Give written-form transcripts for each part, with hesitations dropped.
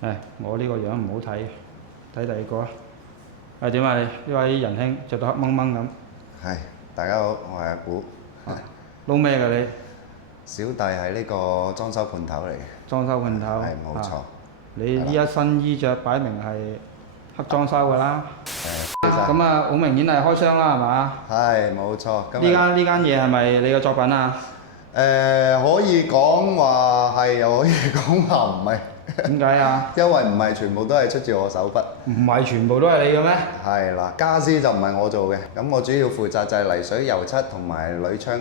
我呢個樣唔好睇，睇第二個啊。點啊？呢位仁兄着到黑掹掹咁。係，大家好，我係阿古。撈咩㗎你？小弟係呢個裝修判頭嚟嘅。裝修判頭。係冇錯。你呢一身衣着擺明係黑裝修㗎啦。咁啊，好明顯係開箱啦，係嘛？係冇錯。呢間嘢係咪你嘅作品啊？可以講話係，又可以講話唔係。點解啊？因為唔係全部都係出自我手筆。唔係全部都係你嘅咩？係啦，家私就唔係我做嘅，咁我主要負責就係泥水、油漆同埋鋁窗。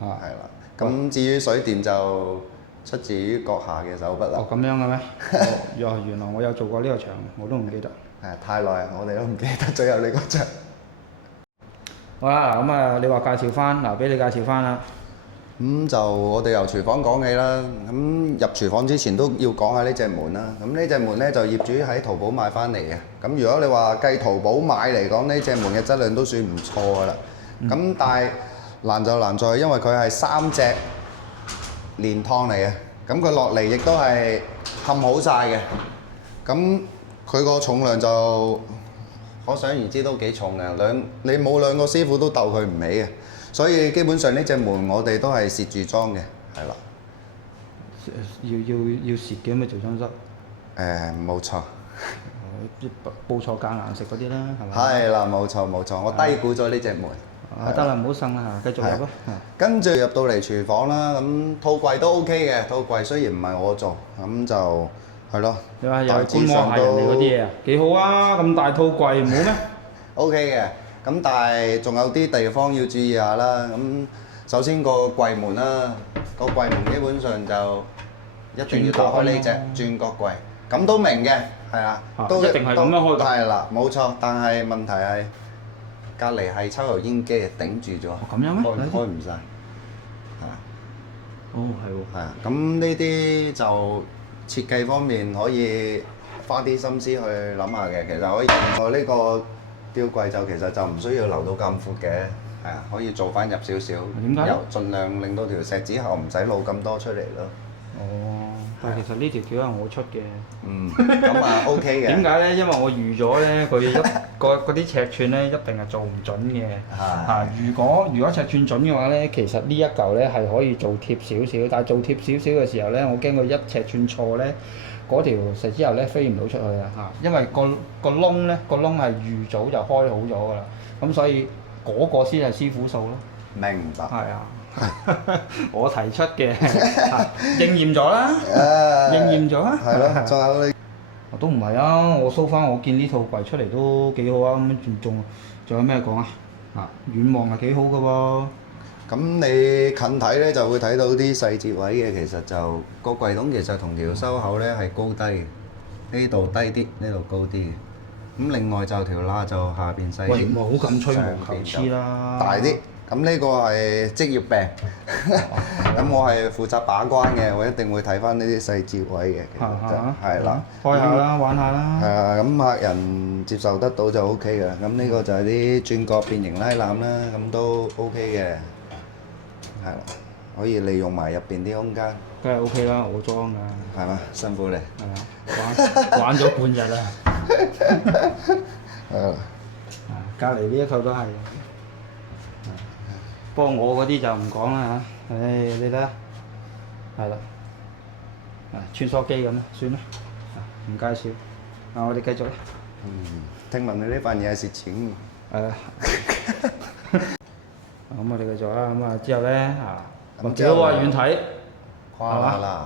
係啦，咁至於水電就出自於閣下嘅手筆啦。咁樣嘅咩？原來我有做過呢個牆，我都唔記得。太耐，我哋都唔記得咗有呢個牆。好啦，咁啊，你話介紹翻，俾你介紹翻啦。咁就我哋由廚房講起啦。咁入廚房之前都要講下呢隻門啦。咁呢隻門呢，就業主喺淘寶買翻嚟嘅。咁如果你話計淘寶買嚟講，呢隻門嘅質量都算唔錯㗎啦。咁但係難就難在，因為佢係3隻連趟嚟嘅。咁佢落嚟亦都係冚好晒嘅。咁佢個重量就可想而知都幾重嘅。你冇兩個師傅都鬥佢唔起嘅。所以基本上呢隻門我哋都係蝕住裝嘅，係啦。要蝕嘅咪做裝修？冇錯。報錯價顏色嗰啲啦，係咪？係啦，冇錯，我低估咗呢隻門。得啦，唔好呻啦，繼續入咯。跟住入到嚟廚房啦，咁套櫃都 OK 嘅，套櫃雖然唔係我做，咁就係咯。你話又係觀摩下人哋嗰啲嘢啊？幾好啊！咁大套櫃唔好咩？OK 嘅。咁但係仲有啲地方要注意下啦。咁首先個櫃門啦，個櫃門基本上就一定要打開呢隻轉角櫃。咁都明嘅，係啊，都一定係咁樣開㗎。係啦，冇錯。但係問題係隔離係抽油煙機頂住咗，咁樣咩？開唔晒。係啊。哦，係喎。係啊，咁呢啲就設計方面可以花啲心思去諗下嘅。其實可以我呢個吊櫃就其實就唔需要留到咁闊嘅，係啊，可以做翻入少少，又盡量令到條石子喉唔使露咁多出嚟咯。哦，但係其實呢條橋係我出嘅。咁啊 OK 嘅。點解咧？因為我預咗咧，佢嗰啲尺寸咧一定係做唔準嘅。如果尺寸準嘅話咧，其實呢一嚿咧係可以做貼少少，但係做貼少少嘅時候咧，我驚佢一尺寸錯咧。嗰條石之後咧飛唔到出去啊！因為個窿咧，個窿係預早就開好咗㗎啦，咁所以嗰個先係師傅數咯。明白。係啊，我提出嘅應驗咗啦，應驗咗啦。係咯，仲有你都唔係啊！我 show 翻我見呢套櫃出嚟都幾好啊！咁仲有咩講啊？遠望係幾好㗎喎。咁你近睇咧就會睇到啲細節位嘅，其實就個櫃筒其實同條收口咧係高低嘅，呢度低啲，呢度高啲嘅。咁另外就條罅就下邊細啲。喂，唔好咁吹毛求疵啦。大啲。咁呢個係職業病。咁我係負責把關嘅，我一定會睇翻呢啲細節位嘅。係啦。開下啦，玩下啦。係啊，咁客人接受得到就 OK 嘅。咁呢個就係啲轉角變形拉籃啦，咁都 OK 嘅。係啦，可以利用埋入邊啲空間。梗係 OK 啦，我裝㗎。係嘛，辛苦你。係啊，玩咗半日啦。係啦。隔離呢一套都係。不過我嗰啲就唔講啦嚇。你睇下，係啦。穿梭機咁啦，算啦。唔介紹。我哋繼續啦。聽聞你呢份嘢係蝕錢㗎。咁我哋繼續啦，咁啊之後咧幾好啊，遠睇，係嘛？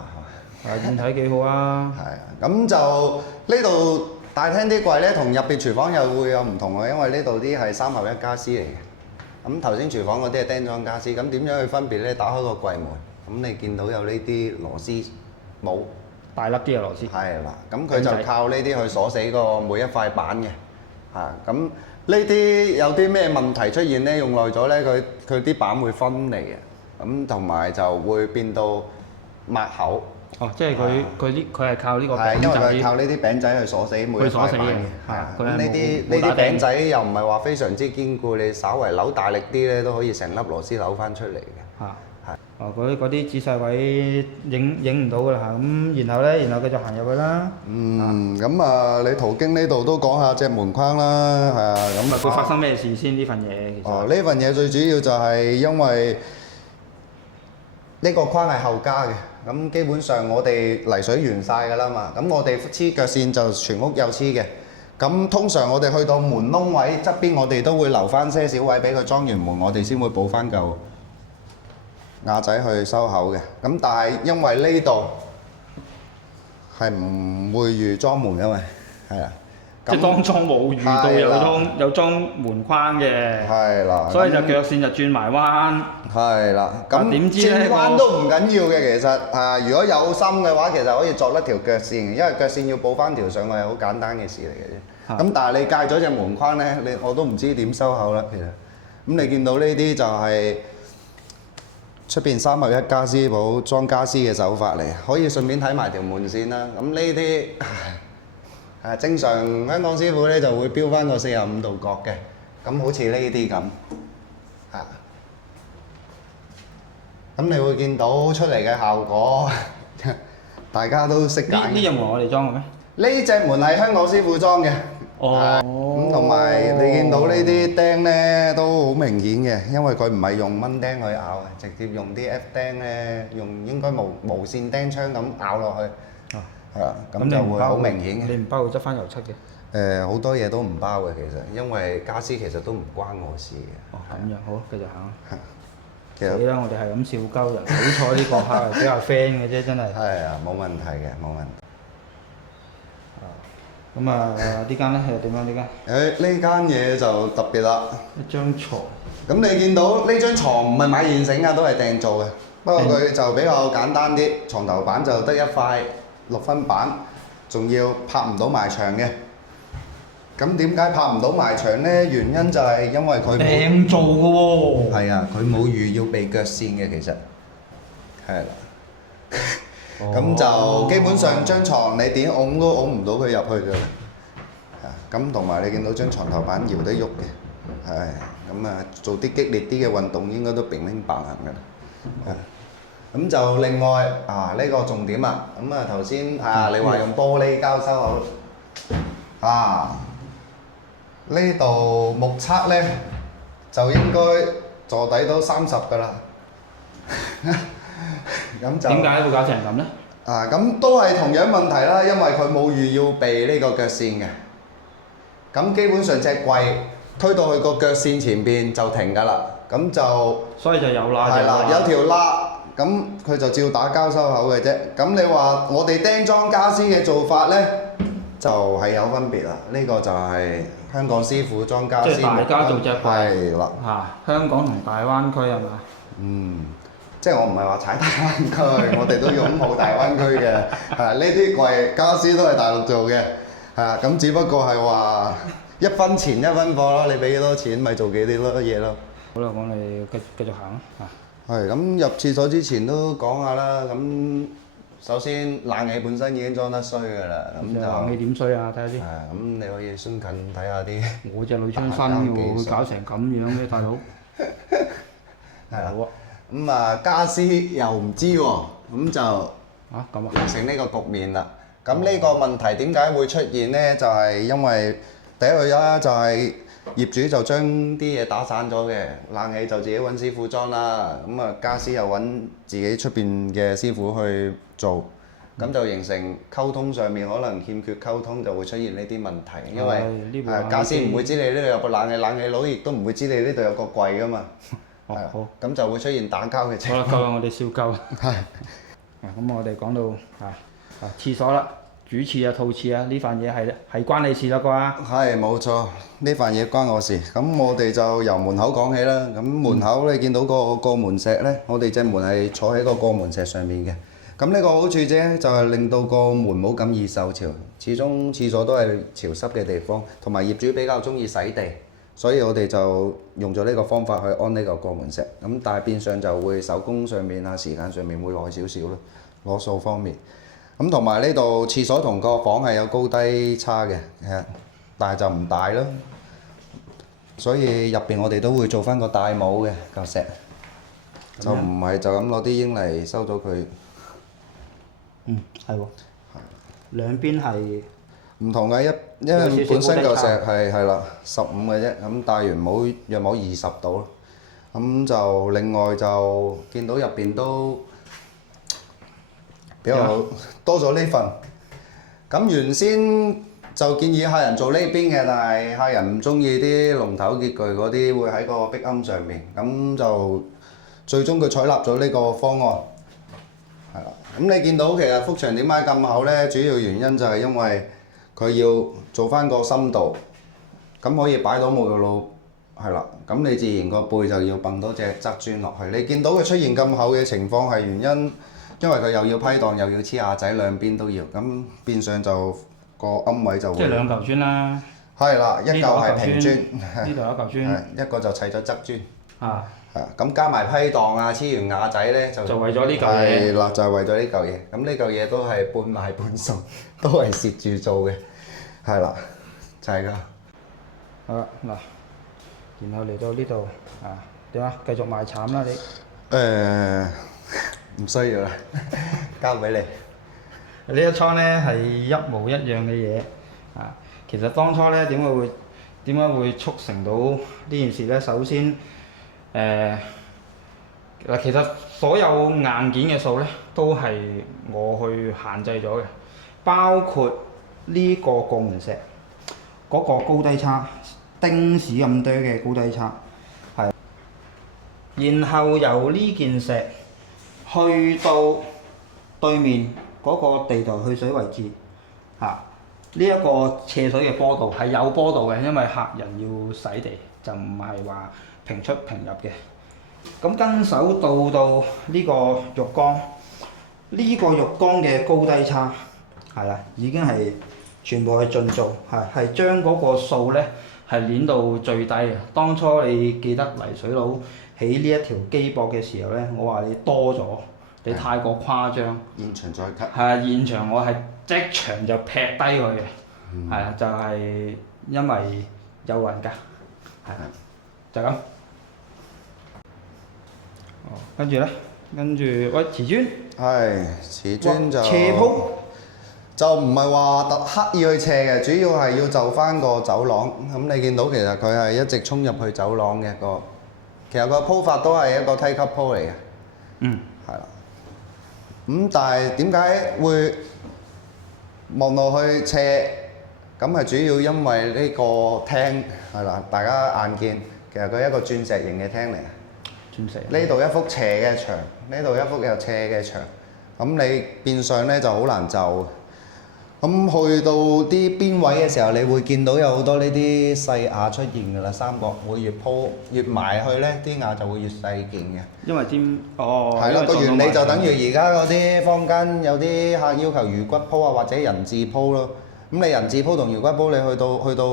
遠睇幾好啊。係啊，咁就呢度大廳啲櫃咧，同入邊廚房又會有唔同啊，因為呢度啲係3合1家私嚟嘅。咁頭先廚房嗰啲係釘裝家私，咁點樣去分別咧？打開個櫃門，咁你見到有呢啲螺絲帽，大粒啲嘅螺絲。係啦，咁佢就靠呢啲去鎖死個每一塊板嘅。咁呢啲有啲咩問題出現咧？用耐咗咧，佢啲板會分離嘅，咁同埋就會變到抹口。即係佢係靠呢個餅仔。因為佢係靠呢啲餅仔去鎖死每一塊板嘅。咁呢啲餅仔又唔係話非常之堅固，你稍為扭大力啲咧，都可以成粒螺絲扭翻出嚟嘅。嗰啲仔細位影唔到㗎啦嚇，咁然後繼續行入去啦。咁啊，你途經呢度都講下隻門框啦，係啊，咁啊。會發生咩事先呢份嘢其實？哦，呢份嘢最主要就係因為呢個框係後加嘅，咁基本上我哋泥水完晒㗎啦嘛，咁我哋黐腳線就全屋有黐嘅。咁通常我哋去到門窿位側邊，我哋都會留翻些少位俾佢裝完門，我哋先會補翻嚿瓦仔去收口嘅。咁但係因為呢度係唔會預裝門㗎嘛，係啊。即係當初冇遇到有裝門框嘅，係啦，所以就腳線就轉埋彎。係啦，咁點知咧轉彎都唔緊要嘅，其實如果有心嘅話，其實可以作一條腳線嘅，因為腳線要補翻條上去係好簡單嘅事嚟嘅啫。咁但係你戒咗隻門框咧，我都唔知點收口啦，其實。咁你見到呢啲就係出邊3合1家私鋪裝家私嘅手法嚟，可以順便睇埋條門線啦。咁呢啲正常香港師傅咧就會標翻個45度角嘅，咁好似呢啲咁，咁你會見到出嚟嘅效果，大家都識揀。呢隻門我哋裝嘅咩？呢隻門係香港師傅裝嘅。咁同埋你見到呢啲釘咧都好明顯嘅，因為佢唔係用蚊釘去咬嘅，直接用啲 F 釘咧，用應該無線釘槍咁咬落去。係啊，咁就會好明顯嘅。你唔包會執翻油漆嘅？好多嘢都唔包嘅其實，因為家私其實都唔關我事嘅。咁樣好，繼續行。其實死啦！我哋係咁笑鳩人，好彩呢個客係比較 friend 嘅啫，真係。係啊，冇問題嘅，冇問題。咁呢間咧係點樣呢間？呢間嘢就特別啦。一張床。咁你見到呢張床唔係買現成㗎，都係訂做嘅。不過佢就比較簡單啲，床頭板就得一塊6分板，仲要拍唔到埋牆嘅。咁點解拍唔到埋牆呢？原因就係因為佢訂做嘅喎。係啊，佢冇預要備腳線嘅其實。係啦。咁就基本上張床你點拱都拱唔到佢入去㗎啦。咁同埋你見到張床頭板搖得喐嘅，咁做啲激烈啲嘅運動應該都平平白行㗎啦。咁就另外呢個重點啊，咁頭先你話用玻璃膠收口，呢度目測呢就應該坐底都30㗎啦。咁就點解會搞成咁呢？咁都係同樣問題啦，因為佢冇預要備呢個腳線嘅。咁基本上隻櫃推到去個腳線前邊就停㗎啦，咁就所以就有啦。係啦，有條罅，咁佢就照打膠收口嘅啫。咁你話我哋釘裝家私嘅做法呢，就係有分別啦。呢個就係香港師傅裝家私。即係大家做隻櫃。係啦。香港同大灣區係嘛？即係我唔係話踩大灣區，我哋都擁抱大灣區嘅。呢啲櫃家私都係大陸做嘅。咁只不過係話1分錢1分貨咯，你俾幾多錢咪做幾多嘢咯。好啦，我哋繼續行啦。係咁入廁所之前都講下啦。咁首先冷氣本身已經裝得衰㗎啦，咁就冷氣點衰啊？睇下先。咁你可以先近睇下啲。我隻女槍身嘅喎，佢搞成咁樣嘅大佬。係啦。咁家私又唔知喎，咁就形成呢個局面啦。咁呢個問題點解會出現呢？就係因為第一個啦，就係業主就將啲嘢打散咗嘅，冷氣就自己揾師傅裝啦。咁家私又揾自己出邊嘅師傅去做，咁就形成溝通上面可能欠缺溝通，就會出現呢啲問題。因為家私唔會知你呢度有個冷氣，冷氣佬亦都唔會知你呢度有個櫃㗎嘛。好。咁就會出現打交嘅情況。好啦，夠啦，我哋笑夠。係。咁我哋講到廁所啦，主廁套廁呢份嘢係關你事啦啩？係冇錯，呢份嘢關我事。咁我哋就由門口講起啦。咁門口你見到個過門石呢，我哋隻門係坐喺個過門石上面嘅。咁呢個好處啫，就係令到個門冇咁易受潮。始終廁所都係潮濕嘅地方，同埋業主比較中意洗地。所以我哋就用咗呢個方法去安呢個過門石，咁但係變相就會手工上面時間上面會耐少少咯，攞數方面。咁同埋呢度廁所同個房係有高低差嘅，但係就唔大咯。所以入邊我哋都會做翻個帶帽嘅嚿石。就唔係就咁攞啲英嚟收咗佢。嗯，係喎。兩邊係唔同嘅，因為本身嚿石係啦15嘅啫，咁戴完帽約摸20到咯。咁就另外就見到入邊都比較好，多咗呢份。咁原先就建議客人做呢邊嘅，但係客人唔中意啲龍頭結具嗰啲會喺個壁龕上面，咁就最終佢採納咗呢個方案。係啦，咁你見到其實幅牆點解咁厚呢？主要原因就係因為佢要做翻個深度，咁可以擺到沐浴露，係啦。咁你自然個背就要掟多隻側磚落去。你見到佢出現咁厚嘅情況係原因，因為佢又要批檔又要黐瓦仔，兩邊都要，咁變相就個龕位就會。即係兩嚿磚啦。係啦，一嚿係平磚，呢度一嚿磚，一個就砌咗側磚。啊。係啊，咁加埋批檔啊，黐完瓦仔咧就為咗呢嚿嘢。係啦，就係為咗呢嚿嘢。咁呢嚿嘢都係半賣半送，都係蝕住做嘅。係啦，就係㗎。好啦，嗱，然後嚟到呢度啊，點啊？繼續賣慘啦你。唔需要啦，交俾你。呢一倉咧係一模一樣嘅嘢啊！其實當初咧點解會促成到呢件事咧？首先其實所有硬件嘅數咧都係我去限制咗嘅，包括呢個過門石嗰個高低差，丁屎咁多嘅高低差，係。然後由呢件石去到對面嗰個地台去水位置，呢一個斜水嘅坡度係有坡度嘅，因為客人要洗地，就唔係話平出平入嘅。咁跟手到呢個浴缸，呢個浴缸嘅高低差係啦，已經係全部係盡做，係將嗰個數咧係攣到最低嘅。當初你記得泥水佬起呢一條基駁嘅時候咧，我話你多咗，你太過誇張。現場再 cut。係啊，現場我係即場就劈低佢嘅，係啊，就係因為有雲㗎，係啊，就咁。哦，跟住喂瓷磚。係瓷磚就斜鋪。就唔係話特刻意去斜嘅，主要係要就翻個走廊。咁你見到其實佢係一直衝入去走廊嘅個，其實個鋪法都係一個梯級鋪嚟嘅。嗯。係啦。但係點解會望落去斜？咁係主要因為呢個廳係啦，大家眼見其實佢係一個鑽石型嘅廳嚟嘅。鑽石。呢度一幅斜嘅牆，呢度一幅又斜嘅牆，咁你變相咧就好難就。咁去到啲邊位嘅時候，你會見到有好多呢啲細瓦出現㗎啦，三角會越埋去咧，啲瓦就會越細件嘅。因為係啦，個原理就等於而家嗰啲坊間有啲客要求魚骨鋪啊，或者人字鋪咯。咁你人字鋪同魚骨鋪，你去到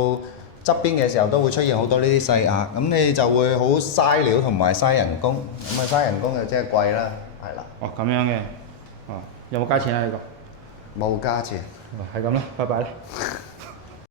側邊嘅時候，都會出現好多呢啲細瓦，咁你就會好嘥料同埋嘥人工。咁啊嘥人工就即係貴啦，係啦。哦，咁樣嘅。哦，有冇加錢啊？呢個？冇加錢。係咁啦，拜拜啦。